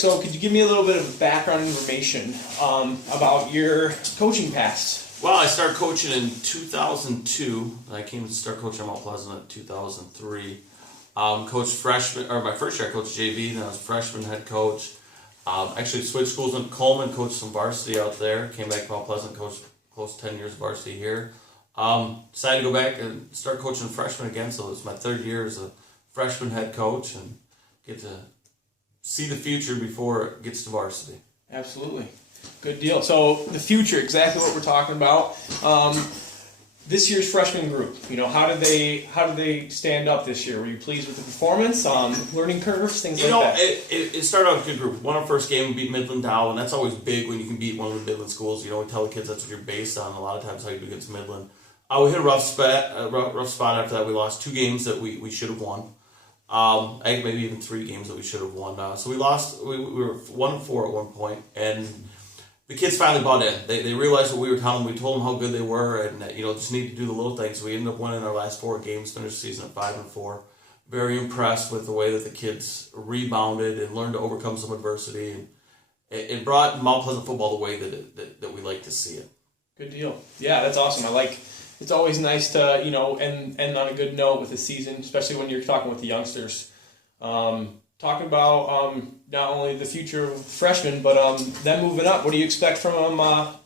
Perfect. So could you give me a little bit of background information about your coaching past? Well, I started coaching in 2002. I came to start coaching at Mount Pleasant in 2003. Coached freshman, or my first year I coached JV, then I was freshman head coach. Actually switched schools in Coleman, coached some varsity out there. Came back to Mount Pleasant, coached close to 10 years of varsity here. Decided to go back and start coaching freshmen again, so it's my third year as a freshman head coach and get to see the future before it gets to varsity. Absolutely. Good deal. So the future, exactly what we're talking about. This year's freshman group, how did they stand up this year? Were you pleased with the performance? Learning curves, things like that? It started out a good group. Won our first game, we beat Midland Dow, and that's always big when you can beat one of the Midland schools. We tell the kids that's what you're based on a lot of times, how you do against Midland. We hit a rough spot after that. We lost 2 games that we should have won. I think maybe even 3 games that we should have won. So we lost. We were 1-4 at one point, and the kids finally bought in. They realized what we were telling them. We told them how good they were, and just need to do the little things. We ended up winning our last 4 games, finished the season at 5-4. Very impressed with the way that the kids rebounded and learned to overcome some adversity, and it brought Mount Pleasant football the way that we like to see it. Good deal. Yeah, that's awesome. It's always nice to end on a good note with the season, especially when you're talking with the youngsters. Talking about not only the future of freshmen, but them moving up. What do you expect from them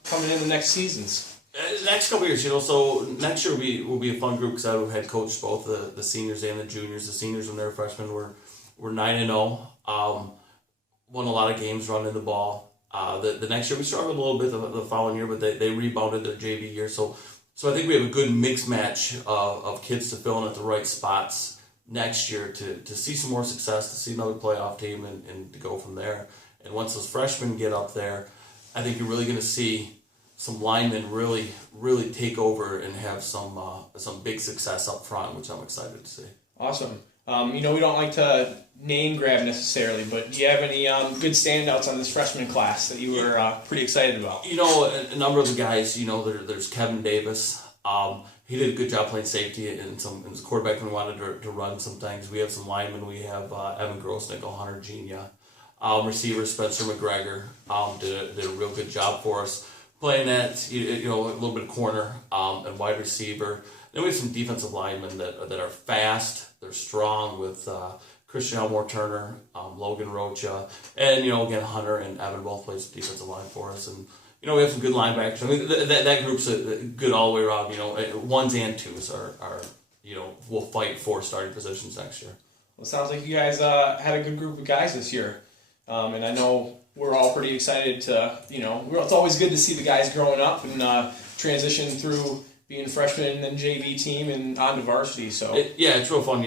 coming in the next seasons? Next couple of years, so next year will be a fun group because I had coached both the seniors and the juniors. The seniors, when they were freshmen, were 9-0. Won a lot of games running the ball. The next year we struggled a little bit the following year, but they rebounded their JV year. So I think we have a good mixed match of kids to fill in at the right spots next year to see some more success, to see another playoff team, and to go from there. And once those freshmen get up there, I think you're really going to see some linemen really, really take over and have some big success up front, which I'm excited to see. Awesome. We don't like to name grab necessarily, but do you have any good standouts on this freshman class that you were pretty excited about? A number of the guys, there's Kevin Davis. He did a good job playing safety and as a quarterback when we wanted to run some things. We have some linemen. We have Evan Grossnickel, Hunter Genia. Receiver Spencer McGregor did a real good job for us. Playing that, a little bit of corner and wide receiver. Then we have some defensive linemen that are fast. They're strong with Christian Elmore Turner, Logan Rocha, and again Hunter and Evan both play some defensive line for us. And we have some good linebackers. I mean that group's good all the way around. Ones and twos are will fight for starting positions next year. Well, it sounds like you guys had a good group of guys this year, and I know we're all pretty excited to it's always good to see the guys growing up and transition through being freshman and JV team and on to varsity. So it's real fun.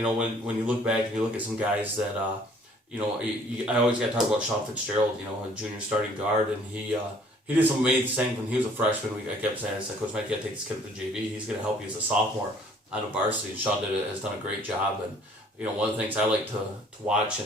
When you look back and you look at some guys that I always got to talk about Sean Fitzgerald. A junior starting guard, and he did some amazing things when he was a freshman. I kept saying, Coach Mike, you got to take this kid to JV. He's going to help you as a sophomore on a varsity. And Sean has done a great job. And one of the things I like to watch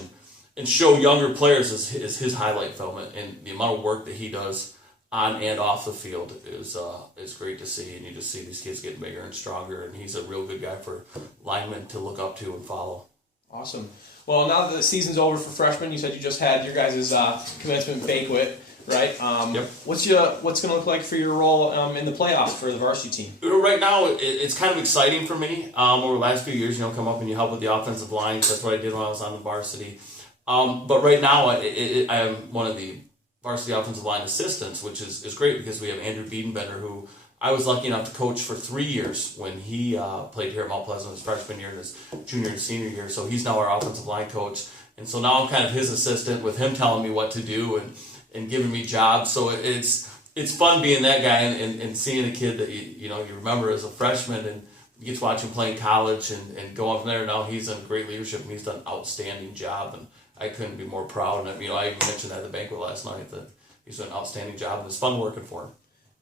and show younger players is his highlight film, and the amount of work that he does on and off the field is great to see, and you just see these kids getting bigger and stronger, and he's a real good guy for linemen to look up to and follow. Awesome. Well, now that the season's over for freshmen, you said you just had your guys' commencement banquet, right? Yep. What's going to look like for your role in the playoffs for the varsity team? Right now, it's kind of exciting for me. Over the last few years, come up and you help with the offensive line. That's what I did when I was on the varsity. But right now, I am one of the varsity offensive line assistants, which is great because we have Andrew Biedenbender, who I was lucky enough to coach for 3 years when he played here at Mount Pleasant his freshman year and his junior and senior year. So he's now our offensive line coach. And so now I'm kind of his assistant with him telling me what to do and giving me jobs. So it's fun being that guy and seeing a kid that you remember as a freshman and you get to watch him play in college and go on from there. Now he's in great leadership and he's done an outstanding job. And I couldn't be more proud. And I even mentioned at the banquet last night that he's done an outstanding job, and it's fun working for him.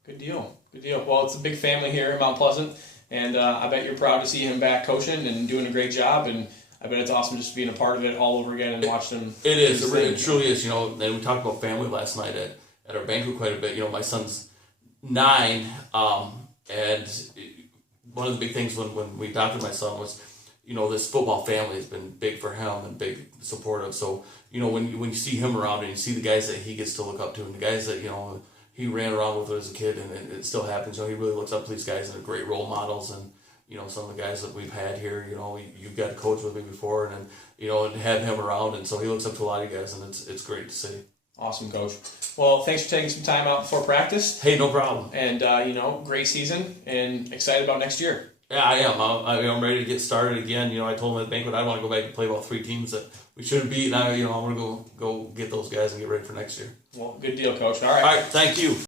Good deal. Well, it's a big family here in Mount Pleasant, and I bet you're proud to see him back coaching and doing a great job. And I bet it's awesome just being a part of it all over again and watching him. It is. It truly is. And we talked about family last night at our banquet quite a bit. My son's 9, and one of the big things when we adopted my son was, this football family has been big for him and big supportive. So, when you see him around and you see the guys that he gets to look up to and the guys that, he ran around with as a kid and it still happens. He really looks up to these guys and they're great role models. And, some of the guys that we've had here, you've got a coach with me before and have him around. And so he looks up to a lot of you guys and it's great to see. Awesome, Coach. Well, thanks for taking some time out before practice. Hey, no problem. And, great season and excited about next year. Yeah, I am. I'm ready to get started again. I told him at the banquet I want to go back and play about 3 teams that we shouldn't beat. Now, I want to go get those guys and get ready for next year. Well, good deal, Coach. All right. All right, thank you.